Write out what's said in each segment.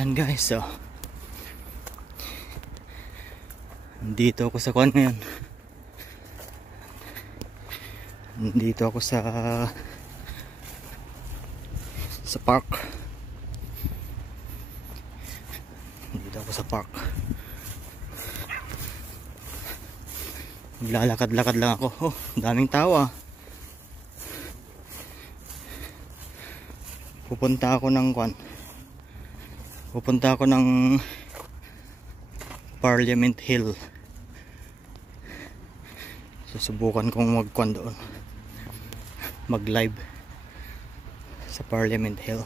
Ayan guys, so nandito ako sa kuwan ngayon. Nandito ako sa park. Nandito ako sa park. Maglalakad-lakad lang ako. Oh, daming tao ah. Pupunta ako ng kuwan. Pupunta ako ng Parliament Hill. Susubukan kong magkuwan doon. Mag-live sa Parliament Hill.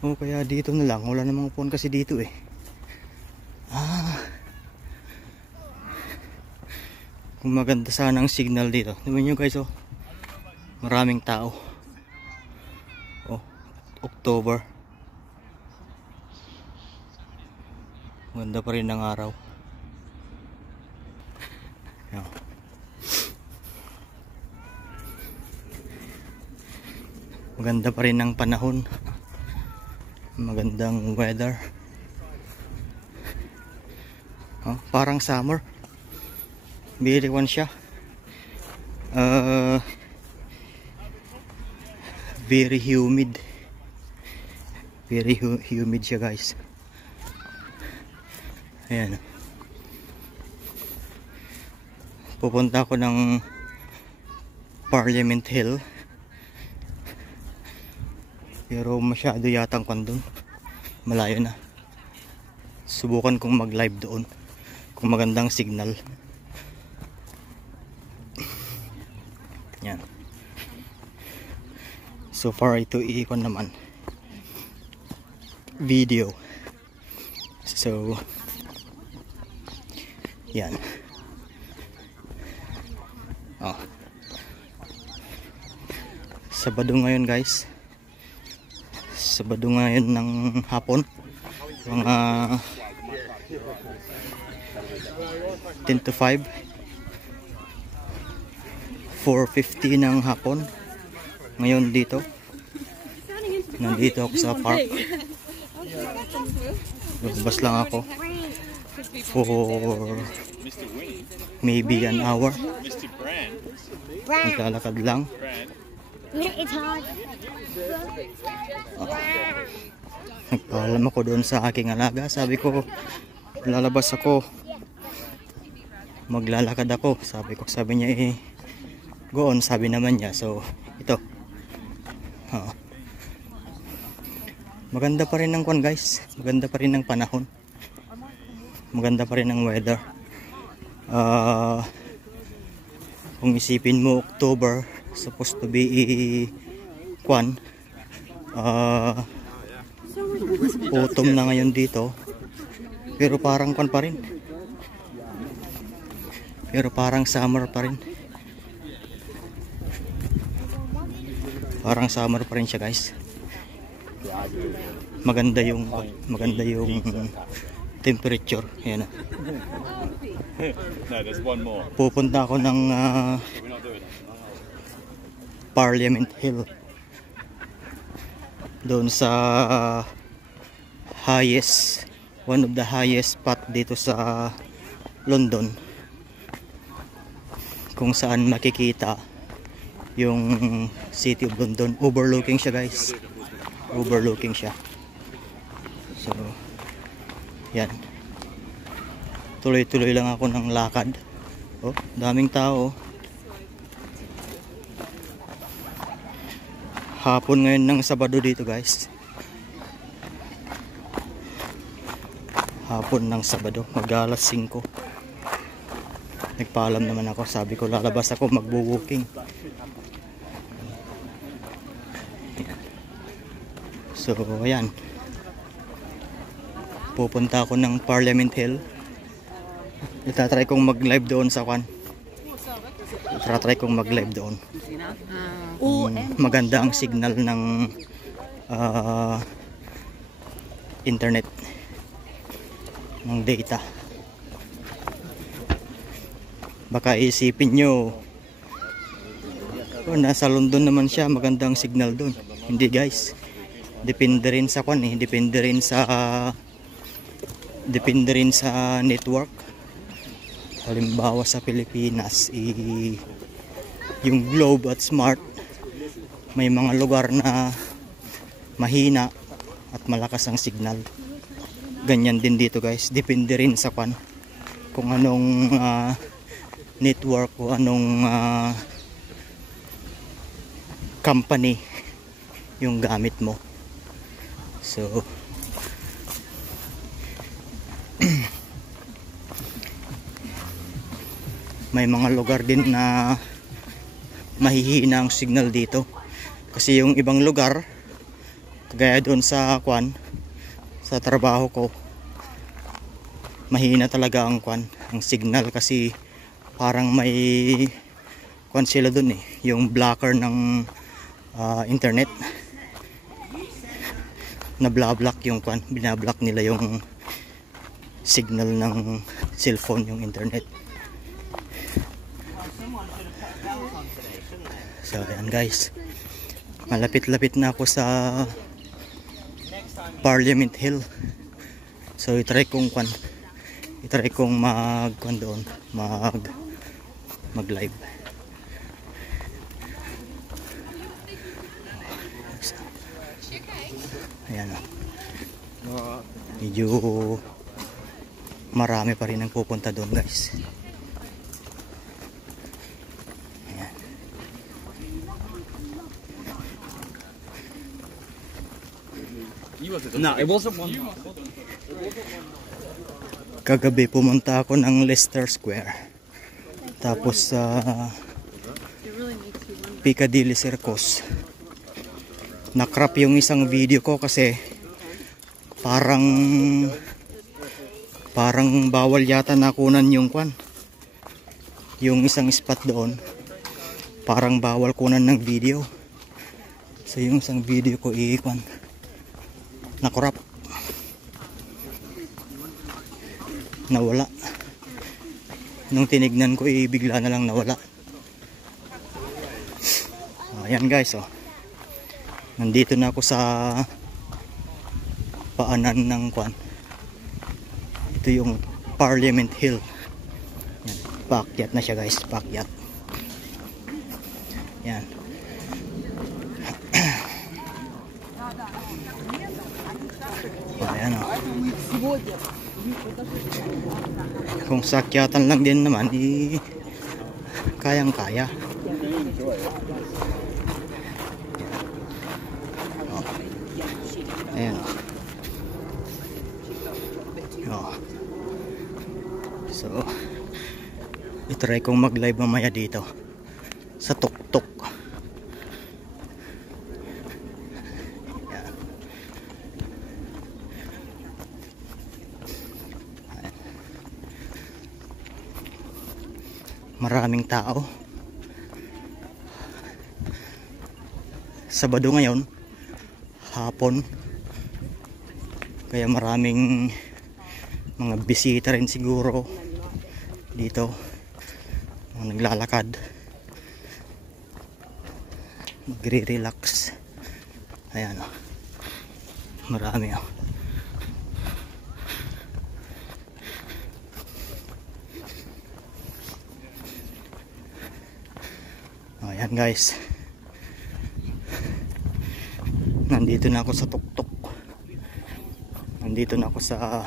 Oh, kaya dito na lang. Wala namang upuan kasi dito eh. Kung maganda sana ang signal dito. Tingnan nyo guys oh. Maraming tao. Oh, October. Maganda pa rin ang araw. Ayan. Maganda pa rin ang panahon. Magandang weather. Oh, parang summer. Biriwan siya. Very humid. Very humid siya guys. Ayan. Pupunta ako ng Parliament Hill. Pero masyado yatang kondon. Malayo na. Subukan kong mag-live doon. Kung magandang signal. Yan. So far ito iikon naman. Video. So yan. Oh. Sabado ngayon guys. Sabado ngayon ng hapon. Mga 10 to 5. 4:50 ng hapon. Ngayon dito. Nandito ako sa park. Lumabas lang ako for maybe an hour. Maglalakad lang. Nagpaalam ako doon sa aking alaga. Sabi ko lalabas ako, maglalakad ako. Sabi niya eh go on, sabi naman niya. So ito maganda pa rin ang kwan guys. Maganda pa rin ang panahon. Maganda pa rin ang weather. Kung isipin mo October, supposed to be kwan, autumn na ngayon dito. Pero parang kwan pa rin. Pero parang summer pa rin. Parang summer pa rin siya guys. Maganda yung temperature. Ayan. Pupunta ako ng Parliament Hill. Doon sa one of the highest spot dito sa London. Kung saan makikita yung City of London. Overlooking siya guys. Overlooking siya. So yan. Tuloy-tuloy lang ako ng lakad. Oh, daming tao. Hapon ngayon ng Sabado dito guys. Hapon ng Sabado, mag-alas 5. Nagpaalam naman ako, sabi ko lalabas ako magbo-walking. So ayan. Pupunta ako ng Parliament Hill. Itatry kong mag-live doon sa kwan. Itatry kong mag-live doon. Maganda ang signal ng internet, ng data. Baka isipin nyo, oh, nasa London naman siya, magandang signal doon. Hindi guys, depende rin sa kwan eh, depende rin sa network. Halimbawa sa Pilipinas yung Globe at Smart, may mga lugar na mahina at malakas ang signal. Ganyan din dito guys, depende rin sa kwan kung anong network o anong company yung gamit mo. So may mga lugar din na mahihina ang signal dito, kasi yung ibang lugar kagaya doon sa kwan sa trabaho ko, mahina talaga ang kwan, ang signal, kasi parang may kwan sila doon eh, yung blocker ng internet, na block yung kwan, binablock nila yung signal ng cellphone, yung internet. So ayan guys, malapit-lapit na ako sa Parliament Hill. So itry kong mag-kwan doon, mag-live. Ayan o, medyo marami pa rin ang pupunta doon guys. No, it wasn't one. Kagabi pumunta ako ng Leicester Square, tapos sa Piccadilly Circus. Nakrap yung isang video ko kasi parang bawal yata nakunan yung kwan, yung isang spot doon, parang bawal kunan ng video. So yung isang video ko ikwan nakurap, nawala. Nung tinignan ko bigla na lang nawala. Ayan guys, oh, nandito na ako sa paanan ng kwan. Ito yung Parliament Hill. Yan, paakyat na siya guys, paakyat. Yan. Ayan o. Kung sakyatan lang din naman, kayang-kaya. Ayan o. So itry kong mag-live mamaya dito sa tuktok. Maraming tao. Sabado ngayon, hapon, kaya maraming mga bisita rin siguro dito, mga naglalakad, magre-relax. Ayan o, marami o. Ayan guys, nandito na ako sa tuktok, nandito na ako sa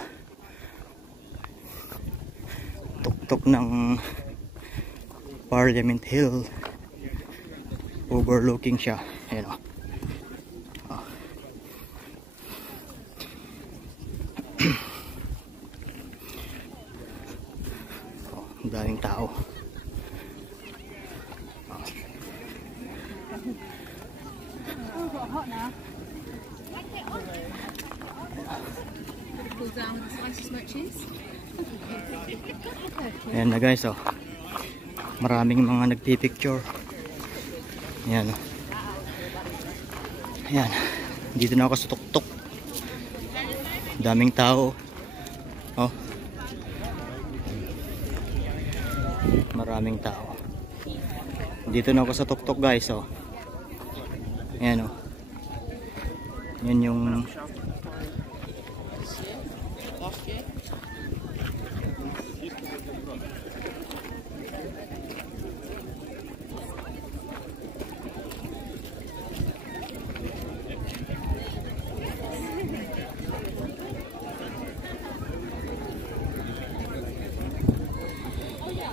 tuktok ng Parliament Hill, overlooking siya. Ayan o. Ang daming tao. Ayan na guys, oh, maraming mga nagpipicture. Ayan o. Ayan, dito na ako sa tuktok, daming tao. Oh, maraming tao. Dito na ako sa tuktok guys, oh. Ayan o, Yan yung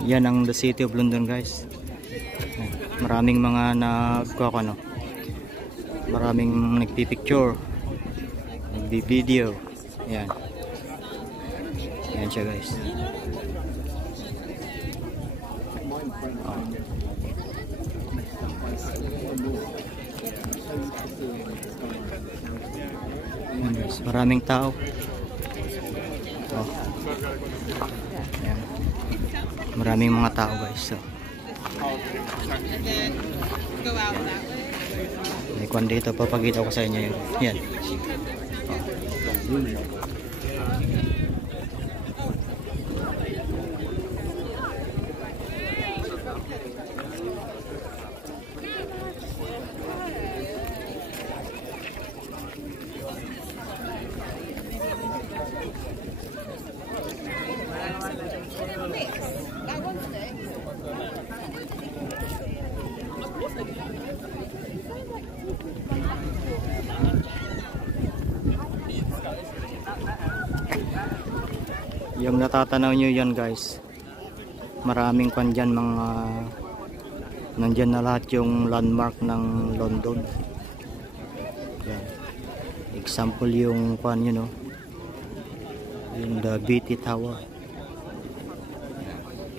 yan ang the City of London, guys. Maraming mga nagkakano, maraming nagpipicture, nagbi-video. Yan. Yan siya, guys. Yan, guys. Maraming tao. Oh. Yan. Maraming mga tao, guys. So, may kwan dito, papakita ko sa inyo yun. Yan. Yung natatanaw nyo yan, guys, maraming pan dyan, mga nandyan na lahat yung landmark ng London. Yan. Example yung pan, you know, yung the BT Tower.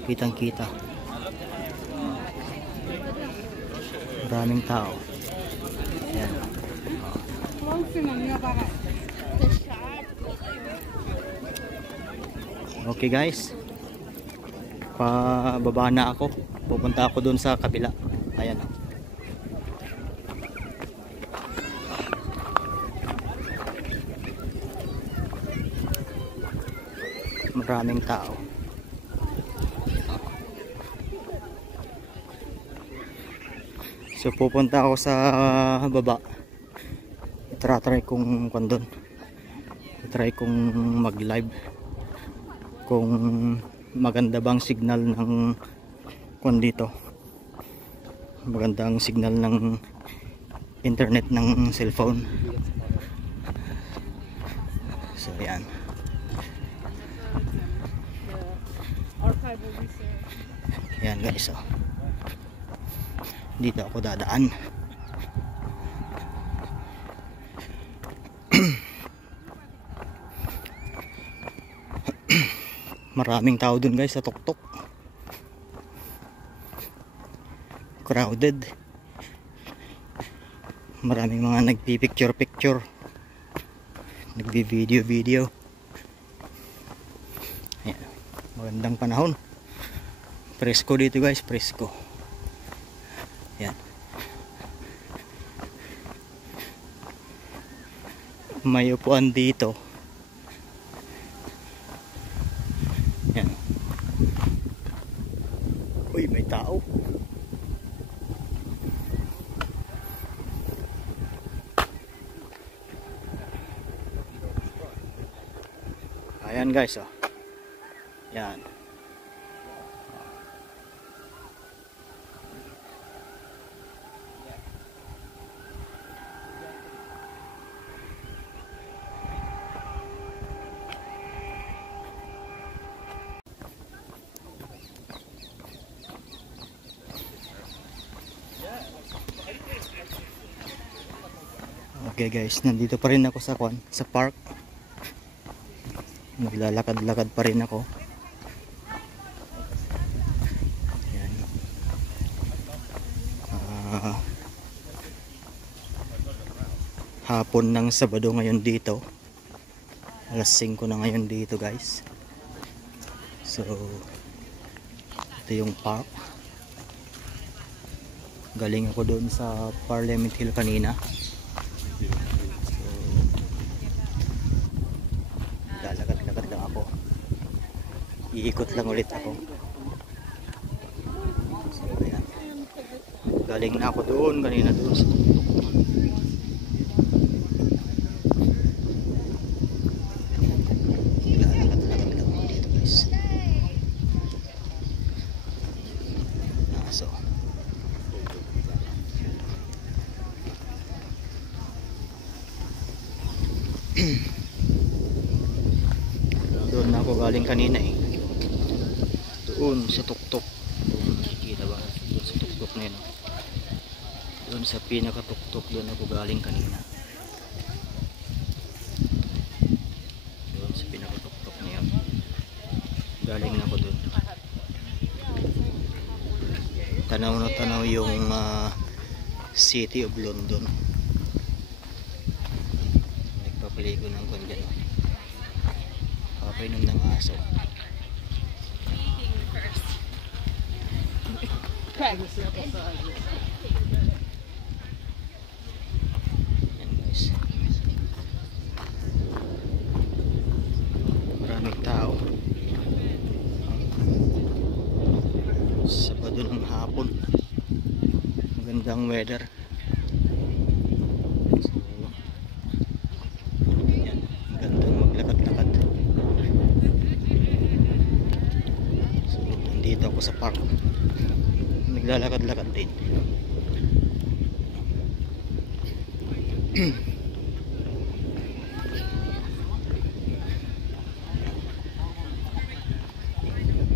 Kitang kita, maraming tao. Yan. Okay, guys, pababa na ako, pupunta ako dun sa kabila. Ayan. Maraming tao. So pupunta ako sa baba. Try kong kondon. Try kong mag-live kung maganda bang signal ng kwan dito, magandang signal ng internet ng cellphone. So yan, yan, guys. So dito ako dadaan. Maraming tao dun, guys, sa tuktok. Crowded. Maraming mga nagpi-picture, nagbi-video. Ayan. Magandang panahon. Presko dito, guys, presko. Ayan. May upuan dito. Yan. Uy, may tao. Ayan, guys, oh. Yan. Okay, guys, nandito pa rin ako sa park. Naglalakad-lakad pa rin ako. Yan. Hapon ng Sabado ngayon dito. Alas 5 na ngayon dito, guys. So ito yung park. Galing ako doon sa Parliament Hill kanina. Lalakad-lakad lang ako. Iikot lang ulit ako. So, ayan. Galing na ako doon kanina doon sa tuktok. Doon na ako galing kanina eh. Doon sa tuktok. Doon nakikita ba? Doon sa tuktok na yun. Doon sa pinakatuktok, doon ako galing kanina. Doon sa pinakatuktok na yun. Galing na ako doon. Tanaw na tanaw yung City of London. Nagpapaligo ng kwan dyan. Papainom ng aso. Yan guys. Maraming tao. Sabado ng hapon. Magandang weather. So, yan. Magandang maglakad-lakad. So, nandito ako sa park. Naglalakad-lakad din.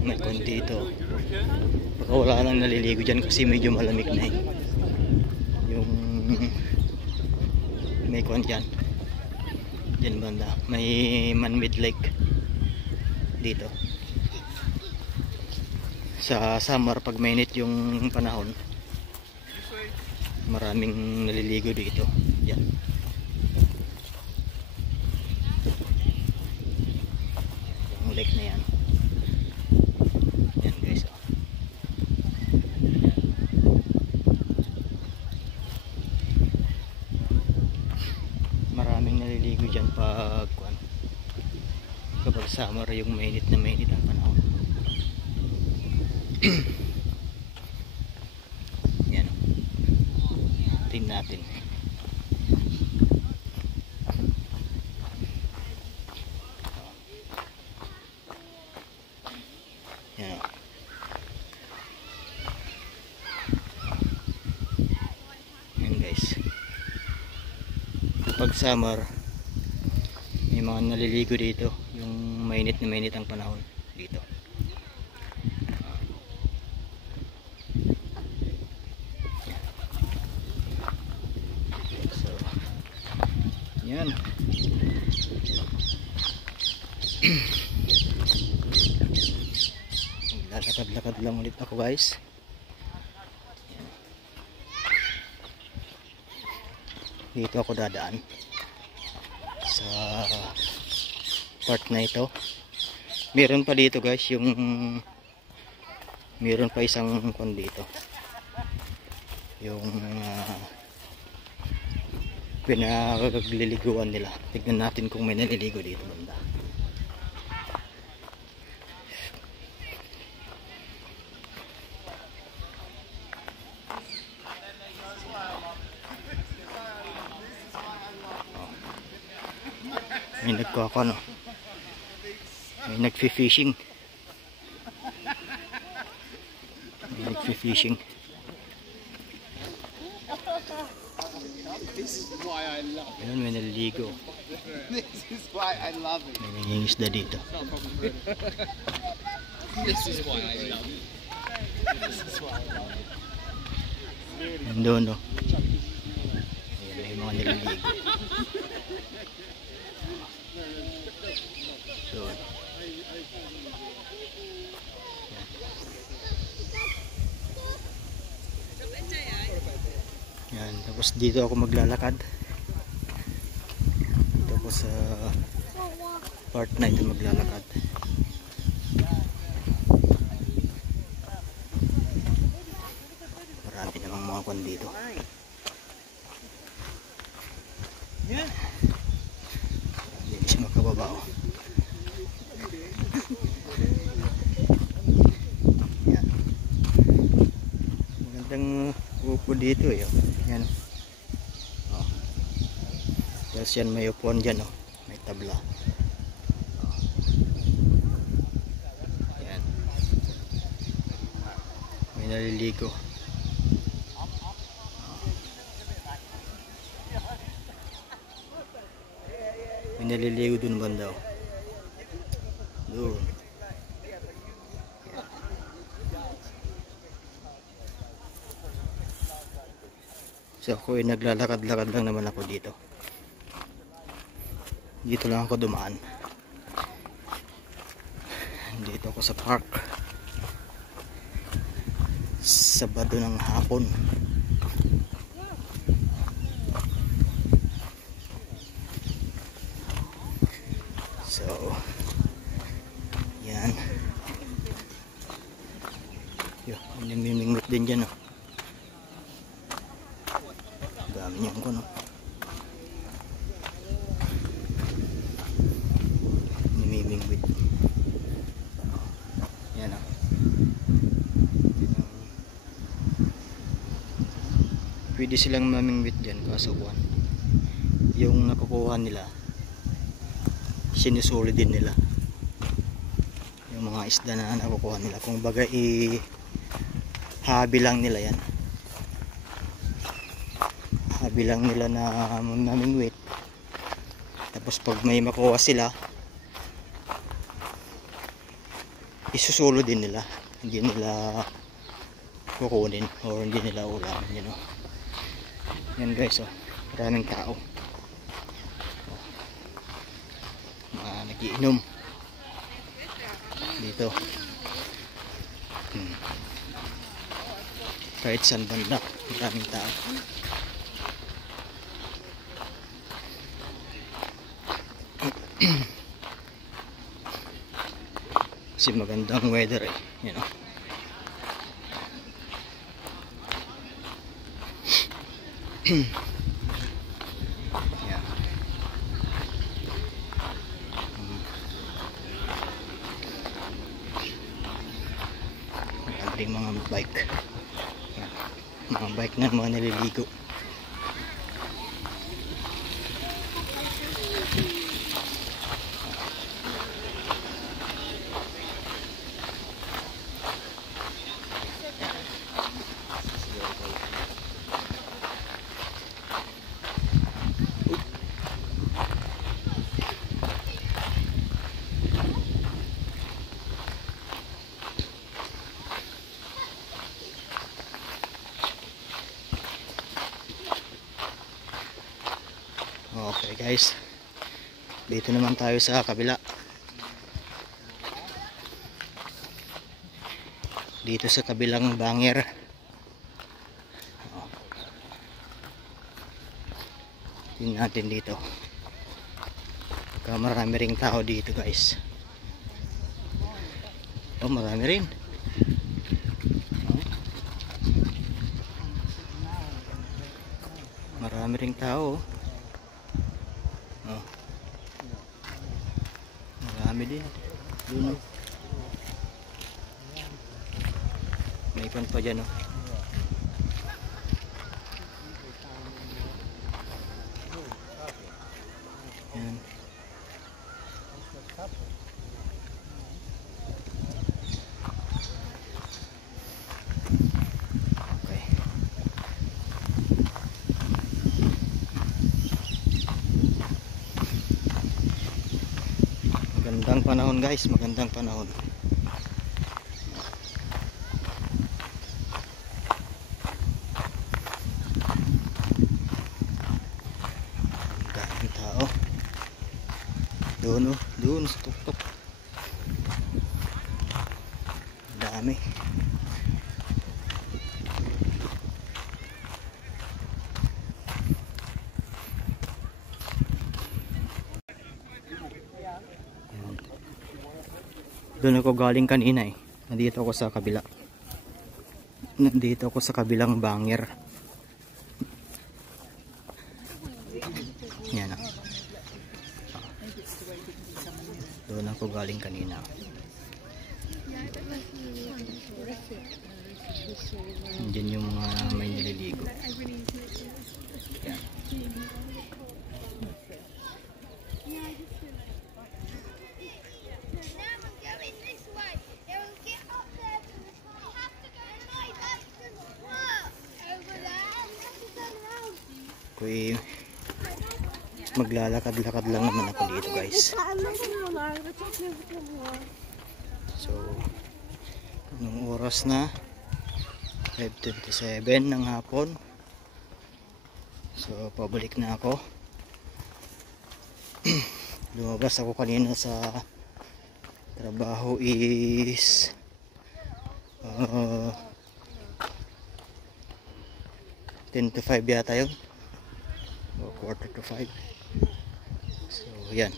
May kon dito. Baka wala nang naliligo dyan kasi medyo malamig na eh. Yung may kon dyan. Dyan banda. May man-made lake dito. Sa summer pag mainit yung panahon, maraming naliligo dito. Yan. Yung lake na yan. Yan guys. Maraming naliligo dyan kapag summer, yung mainit na mainit ang panahon. Yan. Tingnan natin. Yan. Yan guys. Pag summer, may mga naliligo dito, yung mainit na mainit ang panahon dito. Yan. Lalakad-lakad lang ulit ako guys. Yan. Dito ako dadaan sa part na ito. Meron pa dito guys, yung meron pa isang kon dito. Yung pinagliliguan nila. Tignan natin kung may naliligo dito banda. May nagkakano. May nagfi-fishing. May nagfi-fishing. This is why I love it. Ayun, may naliligo. This is why I love it. May nangingisda dito. This is why I love it. This is why I love it. Nandun, no? Ayun, may mga naliligo. So, yan, tapos dito ako maglalakad. Tapos sa part na ito maglalakad. Marami namang mga kwan dito. Hindi siya makababa. Yan. Magandang upo dito eh. Yan. Oh. Tapos yan may upuan dyan oh. May tabla. Oh. Yan. May naliligo. naliligo dun banda. Doon. So ako ay naglalakad-lakad lang naman ako dito. Dito lang ako dumaan. Dito ako sa park. Sabado ng hapon. So, yan. Yo, namimingwit din dyan, oh. Dami niyan ko, no. Namimingwit. Yan, oh. Pwede silang mamingwit dyan, kaso buwan. Yung nakukuha nila, sinusuli din nila. Yung mga isda na nakukuha nila. Kung baga habi lang nila yan. Habi lang nila na mamingwit. Tapos pag may makuha sila, isusulo din nila. Hindi nila kukunin or hindi nila ulamin, you know. Yan guys, oh, maraming tao. Nagiinom dito. Kahit saan banda, maraming tao. Kasi magandang weather, eh, you know. Yeah. Maraming mga bike. Yeah. Mga bike na mga naliligo. Okay guys, dito naman tayo sa kabila. Dito sa kabilang bangir. Tingnan natin dito. Marami ring tao dito guys. Oh, marami rin. Marami ring tao. Oh. Marami din. Doon, oh. May ipan pa dyan, oh. Yan. Okay. Magandang panahon guys, magandang panahon. Daming tao. Doon, oh, doon sa tuktok. Dami. Doon ako galing kanina, eh. Nandito ako sa kabila. Nandito ako sa kabilang bangir. Yan, ah. Doon ako galing kanina. Diyan yung mga may nililigo. Yan. maglalakad-lakad lang naman ako dito guys. So anong oras na? 5:27 ng hapon. So pabalik na ako. Lumabas ako kanina sa trabaho is 10 to 5 yata yun, o quarter to 5. So yan,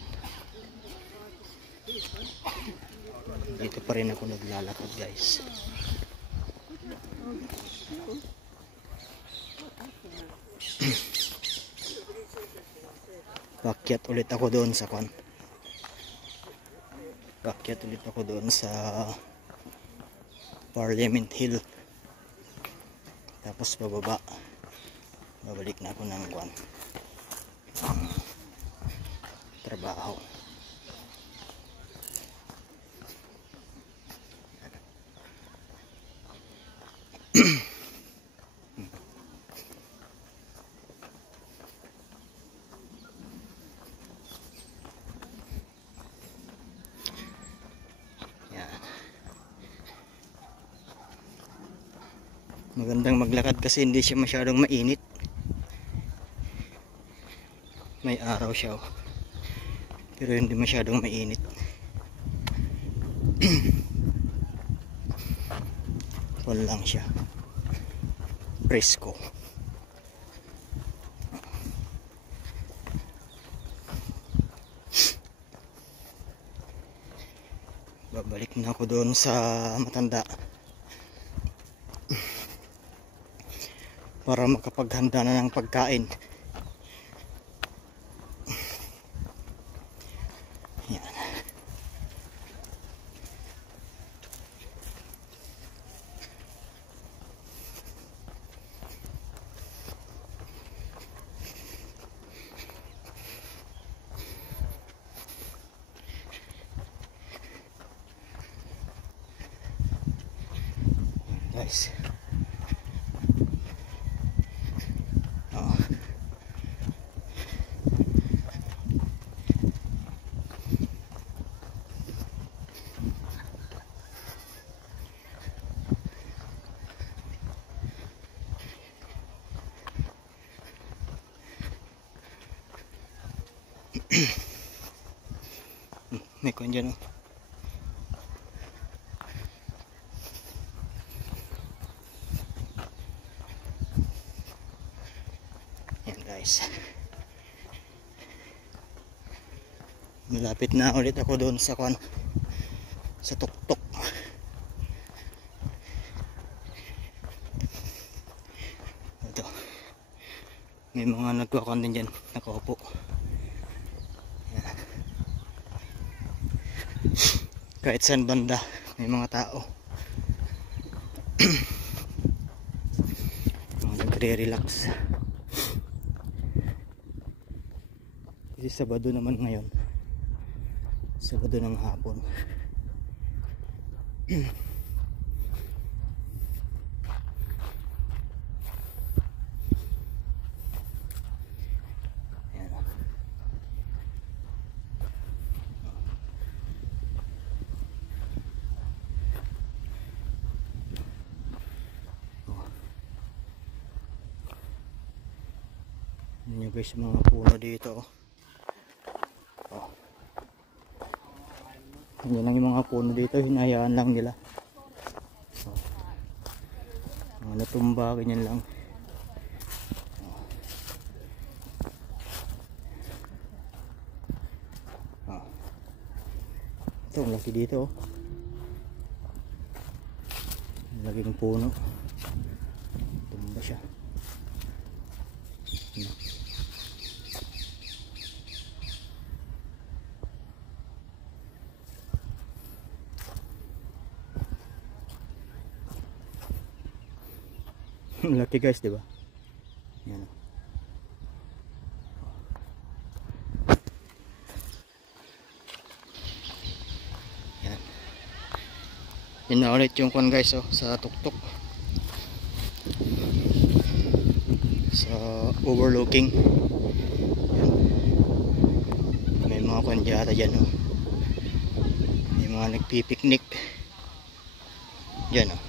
dito pa rin ako naglalakad guys. Pakyat ulit ako doon sa Parliament Hill, tapos bababa, babalik na ako ng trabaho. Magandang maglakad kasi hindi siya masyadong mainit. May araw siya, pero hindi masyadong mainit. Wala lang siya, presko. Babalik na ako doon sa matanda para makapaghanda na ng pagkain. Yan. Guys, may kuwan dyan, oh. Yan guys, malapit na ulit ako doon sa tuktok. Ito, may mga nagkukuhan din dyan, nakaupo. Kahit saan banda may mga tao. Nagre-relax. Kasi Sabado naman ngayon, Sabado ng hapon. Nyo guys, mga puno dito, oh. Yan lang yung mga puno dito, hinayaan lang nila. Mga natumba, ganyan lang. Ito, ang laki dito, oh. Laging puno, tumba siya. Laki guys, di ba? Yan. Yan. Yan na ulit yung kwan guys, oh, sa tuktok. Sa overlooking. Yan. kwan yata dyan, oh. May mga nagpipiknik dyan, oh.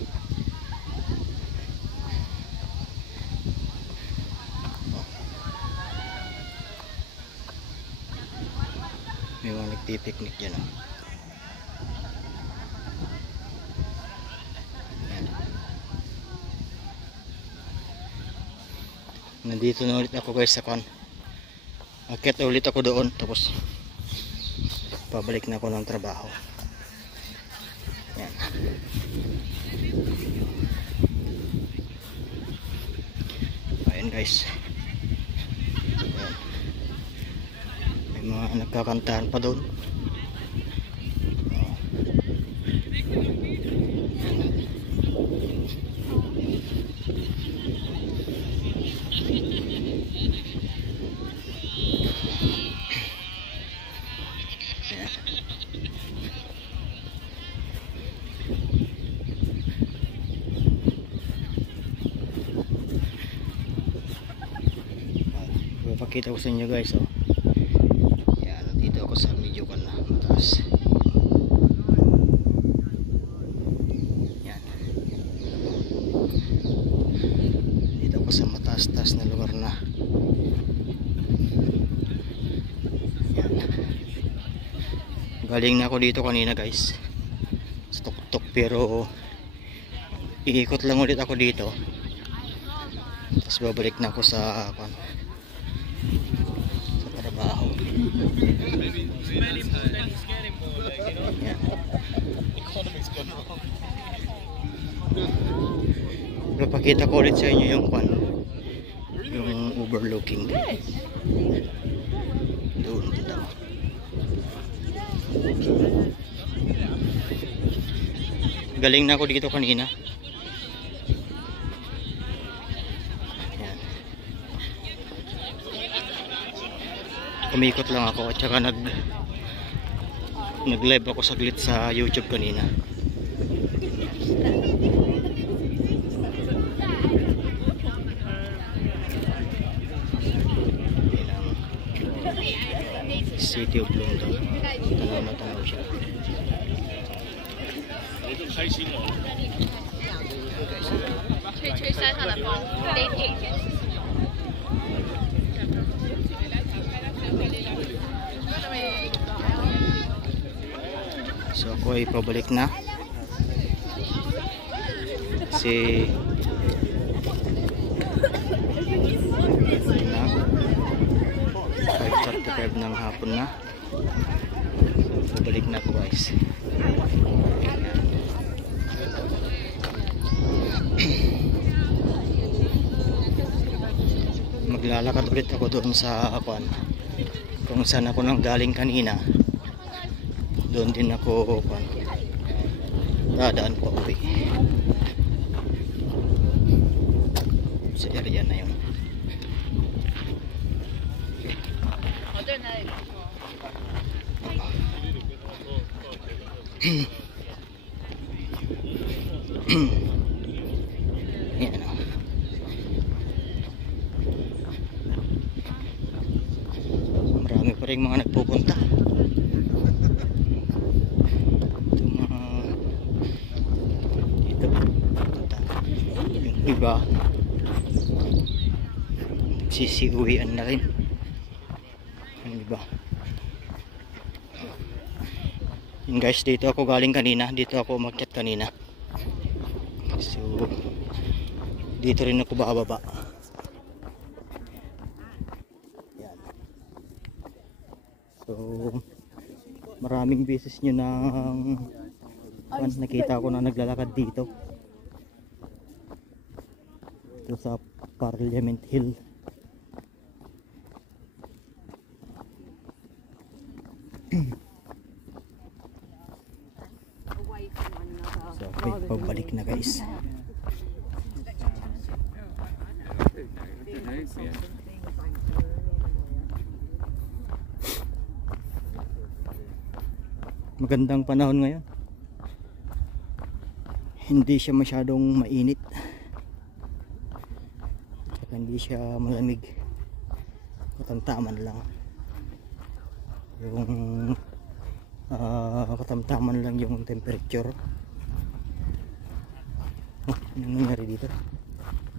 May mga nagpipiknik dyan, oh. Yan. Nandito na ulit ako guys sa kwan. Akit ulit ako doon, tapos pabalik na ako ng trabaho. Yan. Ayan guys. Ayan. May mga nagkakantahan pa doon. Oh. Pakita ko sa inyo guys, oh. Yan, dito ako sa medyo kan na mataas. Yan. Dito ako sa mataas-taas na lugar na. Yan. Galing na ako dito kanina guys. Sa tuktok, pero iikot lang ulit ako dito. Tapos babalik na ako sa trabaho. Yan. Papakita ko ulit sa inyo yung yung overlooking doon daw. Galing na ako dito kanina. Umikot lang ako at saka nag-live ako saglit sa YouTube kanina. City of London. Tanaw na tanaw siya. So ako ay pabalik na kasi na 5:35 ng hapon na. So pabalik na ako guys. Maglalakad ulit ako doon sa kung saan ako nang galing kanina. Doon din ako dadaan pa uwi sa area na yun. Yan, oh. Marami pa rin mga nagpupunta. Iba sisiuwian na rin ang iba. Yun guys, dito ako galing kanina, dito ako umakyat kanina, so dito rin ako bababa. Yan. So maraming beses nyo nang nakita ko na naglalakad dito sa Parliament Hill. So okay, pabalik na guys. Magandang panahon ngayon, hindi siya masyadong mainit, hindi siya malamig, katamtaman lang. yung katamtaman lang yung temperature. Oh, anong nangyari dito?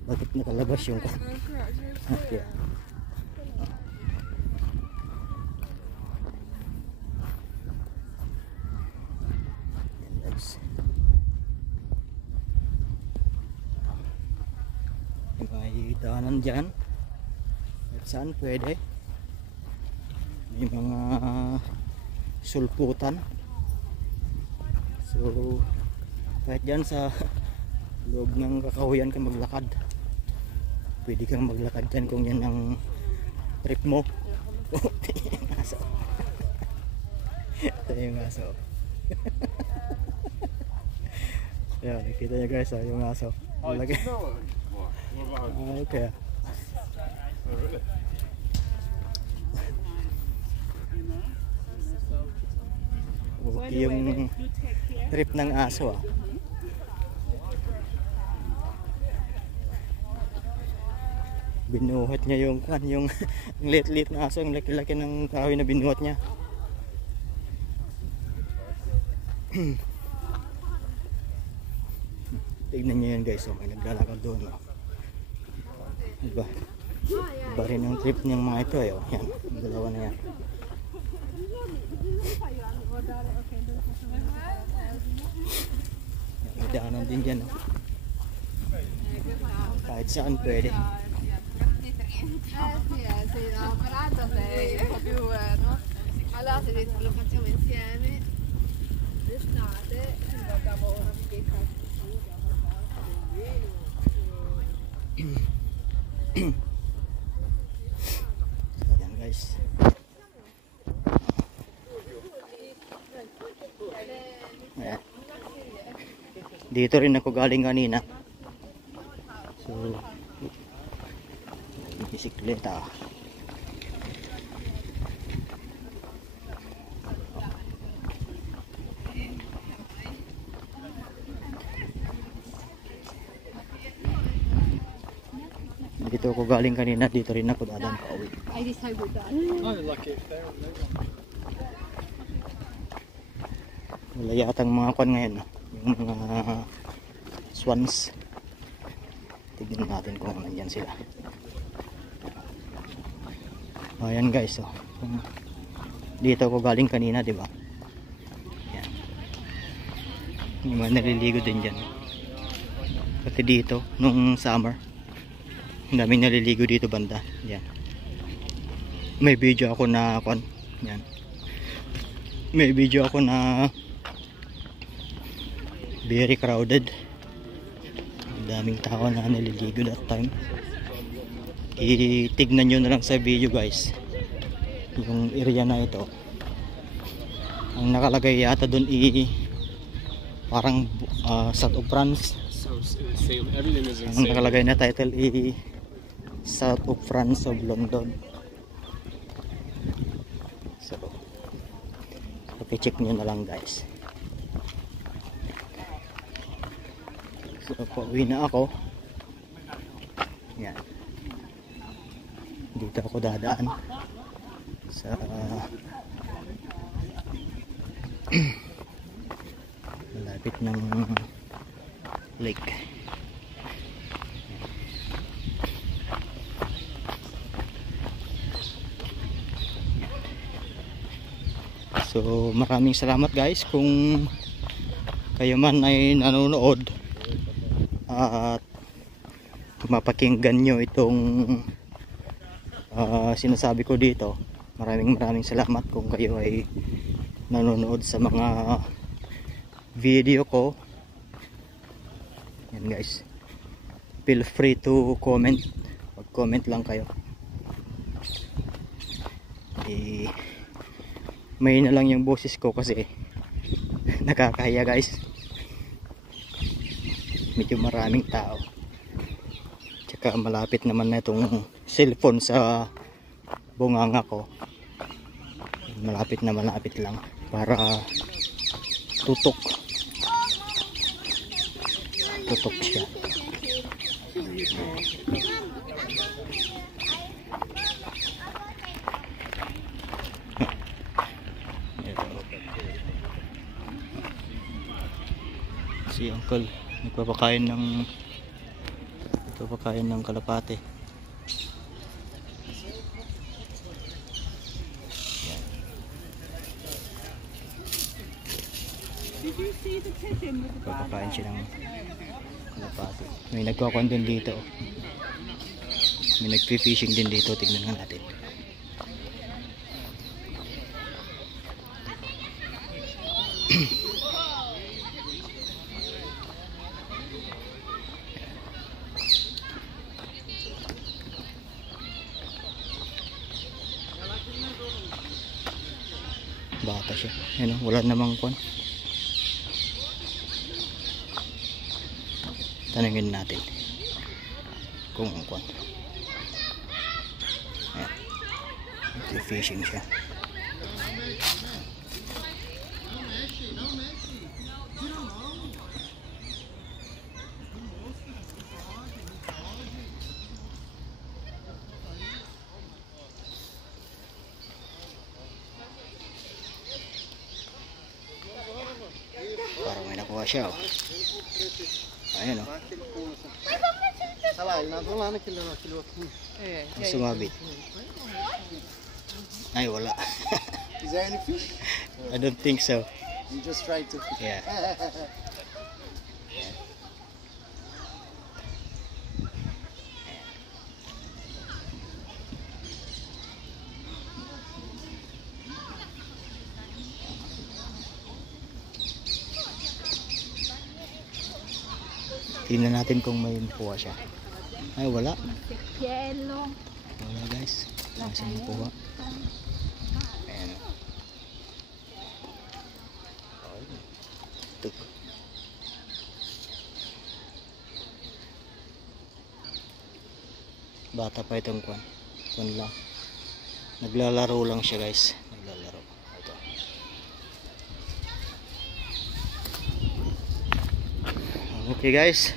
Bakit nakalabas yung okay. Yan guys, may daanan dyan at saan pwede, may mga sulputan. So kahit dyan sa loob ng kakahuyan ka maglakad, pwede kang maglakad dyan kung yan ang trip mo. Yung aso. Ito yung aso. Yan, nakita nyo guys, yung aso. Lagi. Okay. Okay yung trip ng aso ah. Binuhat niya yung lit-lit na aso, yung laki-laki ng kahoy na binuhat niya. Tignan niyo yan guys, oh, may naglalakad doon. Oh. Diba? Iba rin ang trip niyang mga ito eh. Oh. Yan, ang dalawa na yan. May daanan din dyan. Oh. Kahit saan pwede. Sì, la parata sei un po' più, no? Allora se lo facciamo insieme d'estate ci guardiamo una picca. Ayan guys. Ayan. Dito rin ako galing kanina. So bisikleta. Dito ako galing kanina, dito rin ako dadaan pa uwi. Hai disagutan. Wala yatang mga kwan ngayon, no? Yung mga swans. Tignan natin kung nandyan sila. Ayan guys, oh. Dito ako galing kanina, di ba? Yan. May mga naliligo din dyan. Pati dito, nung summer, ang daming naliligo dito banda. Yan. May video ako na kon. Yan. May video ako na very crowded. Ang daming tao na naliligo that time. Itignan nyo na lang sa video guys yung area na ito. Ang nakalagay yata dun parang South of France. Ang nakalagay na title South of France of London. So check nyo na lang guys. So pauwi na ako. Yan, dito ako dadaan sa malapit ng lake. So maraming salamat guys kung kayo man ay nanonood at mapakinggan nyo itong sinasabi ko dito. Maraming salamat kung kayo ay nanonood sa mga video ko. Yan guys, feel free to comment. Mag-comment lang kayo. May na lang yung boses ko kasi nakakahiya guys, medyo maraming tao, tsaka malapit naman na itong cellphone sa bunganga ko. Malapit lang para tutok siya. Si Uncle nagpapakain ng kalapate. Papakain siya ng kalapate. May nagkakon din dito. May nagpi-fishing din dito. Tignan nga natin. Bata siya. Yan, wala namang kwan. Tanungin natin kung kwan. Ayan. Fishing siya. Parang may nakuha siya, oh. Ayan, oh. Ang sumabit. Ay, wala. Is there any fish? I don't think so. You just tried to fish. Yeah. Tingnan natin kung may nakuha siya. Ay, wala. Wala, guys. Wala siyang nakuha. Ayan. Ito. Bata pa itong kwan. Kwan lang. Naglalaro lang siya, guys. Naglalaro. Ito. Okay, guys.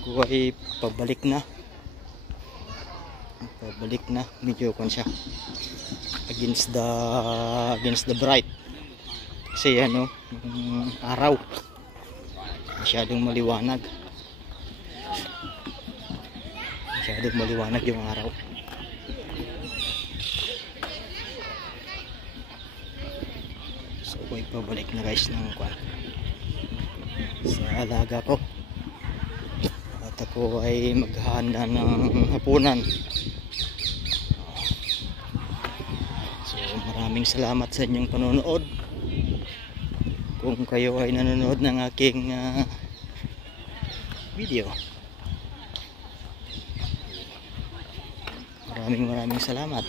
Ako ay pabalik na. Medyo kwan siya. Against the bright. Kasi ano, araw. Masyadong maliwanag. Yung araw. So ako ay pabalik na, guys, ng kwan sa alaga ko. At ako ay maghahanda ng hapunan. So maraming salamat sa inyong panonood. Kung kayo ay nanonood ng aking video, maraming salamat.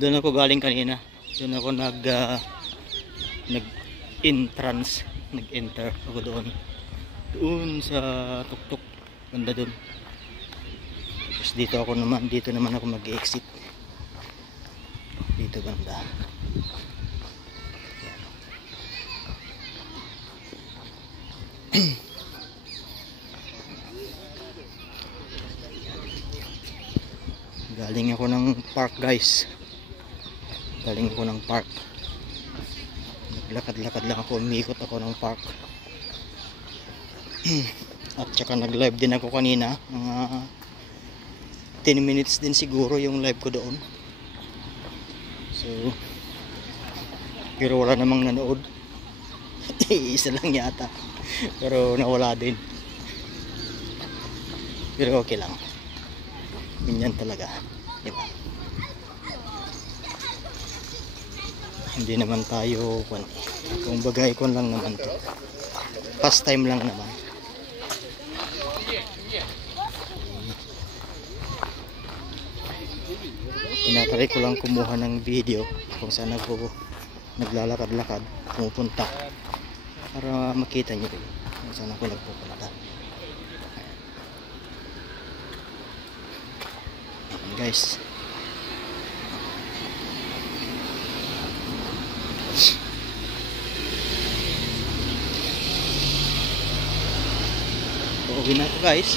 Doon ako galing kanina. Doon ako nag-enter ako doon sa tuktok, banda doon. Tapos dito naman ako mag-exit dito banda. Galing ako ng park, guys. Naglakad-lakad lang ako, umikot ako ng park. At saka nag-live din ako kanina, mga 10 minutes din siguro yung live ko doon. So pero wala namang nanood. Isa lang yata, pero nawala din. Pero okay lang, ganyan talaga, diba? Hindi naman tayo kung bagay ko lang naman to, pastime lang naman. Tinatry ko lang kumuha ng video kung saan ako naglalakad-lakad, pumupunta, para makita nyo kung saan ako nagpupunta. Ayan, guys. Uwi na ako guys.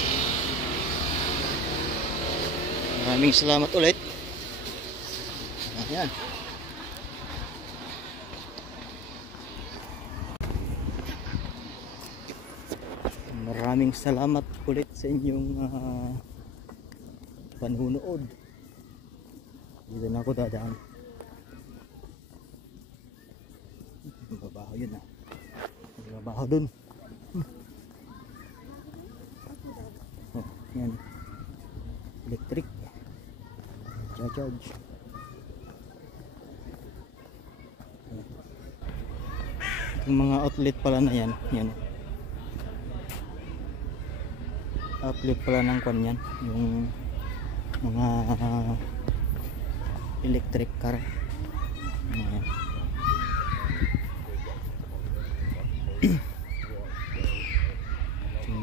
Maraming salamat ulit. Ayan. Maraming salamat ulit sa inyong panunood. Dito na ako dadaan. Babaho yun ah. Babaho dun. Oh, yan. Electric. Charge. Yung mga outlet pala na yan. Yan. Outlet pala ng kwan yan. Yung mga electric car. Ayan.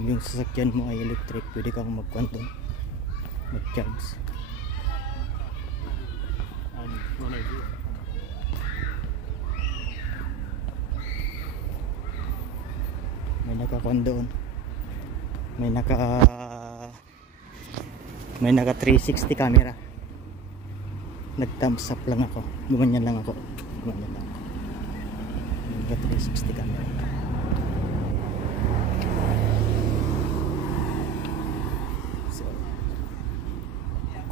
Yung sasakyan mo ay electric, pwede kang mag-kwan doon, mag-charge. May naka-kwan doon, may naka 360 camera. Nag-thumbs up lang ako, gumanyan lang ako, naka 360 camera.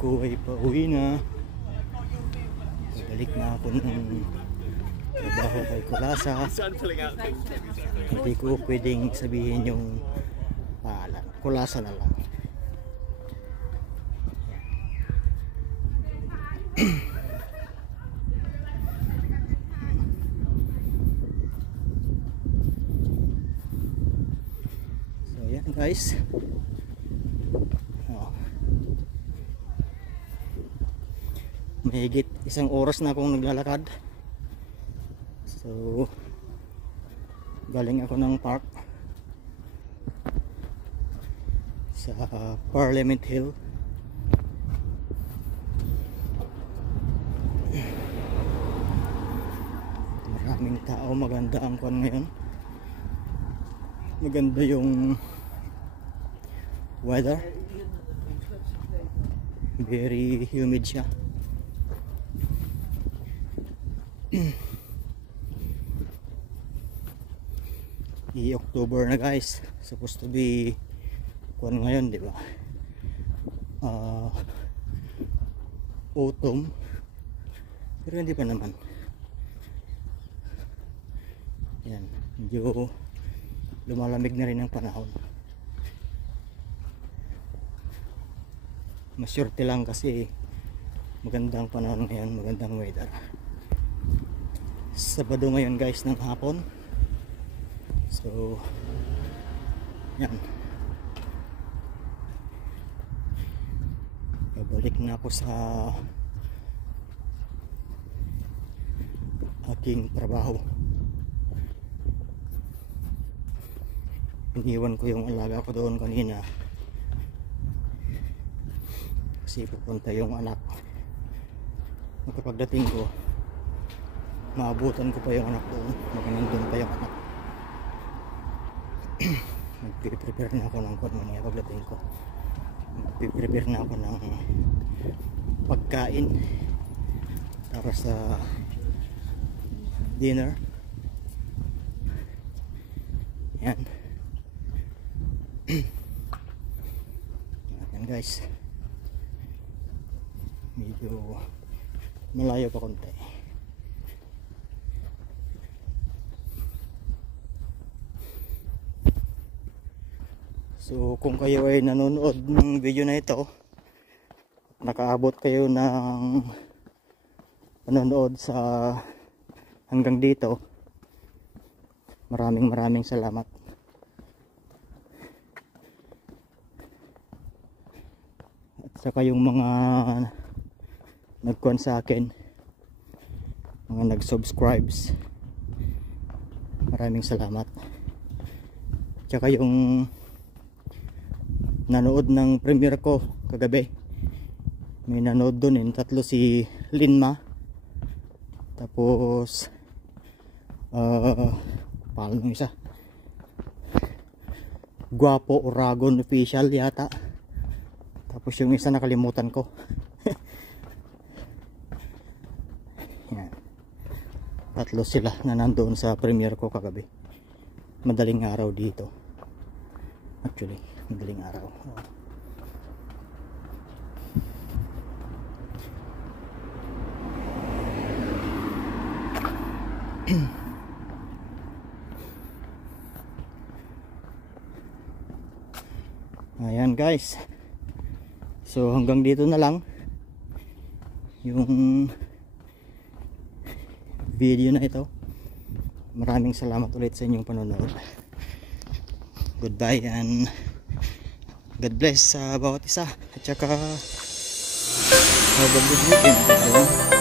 Ako ay pauwi na. Balik na ako ng trabaho kay Kulasa. Hindi ko pwedeng sabihin yung pangalan. Kulasa na lang. So yan guys. Mahigit 1 oras na akong naglalakad. So galing ako ng park sa Parliament Hill. Maraming tao, maganda ang kwan ngayon. Maganda yung weather. Very humid siya. October na guys, supposed to be kuan ngayon, di ba? Autumn, pero hindi pa naman. Yan, medyo lumalamig na rin ang panahon. Masyurte lang kasi magandang panahon ngayon, magandang weather. Sabado ngayon guys ng hapon. So yan, babalik na ako sa aking trabaho. Iniwan ko yung alaga ko doon kanina kasi pupunta yung anak. Kapagdating ko, maabutan ko pa yung anak doon, makanindun pa yung anak. Nagpiprepare na ako ng kung mga pagdating ko. Nagpiprepare na ako ng pagkain para sa dinner. Yan. Yan guys, medyo malayo pa konti. So kung kayo ay nanonood ng video na ito, nakaabot kayo ng nanonood sa hanggang dito, maraming salamat. At saka yung mga nagkuhan sa akin, mga nag-subscribes, maraming salamat. At saka yung nanood ng premiere ko kagabi, may nanood doon, yung tatlo, si Linma, tapos paano yung isa, Guapo Oragon official yata. Tapos yung isa nakalimutan ko. Yan. Tatlo sila na nandoon sa premiere ko kagabi. Madaling araw dito. Actually, madaling araw. Ayan guys. So hanggang dito na lang yung video na ito. Maraming salamat ulit sa inyong panonood. Goodbye and God bless sa bawat isa. At saka have a good weekend.